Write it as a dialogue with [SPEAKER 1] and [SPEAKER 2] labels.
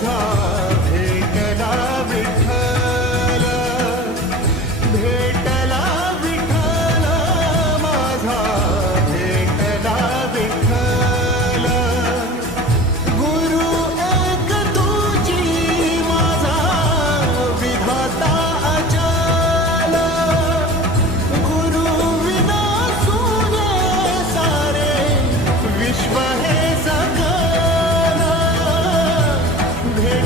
[SPEAKER 1] ঝড়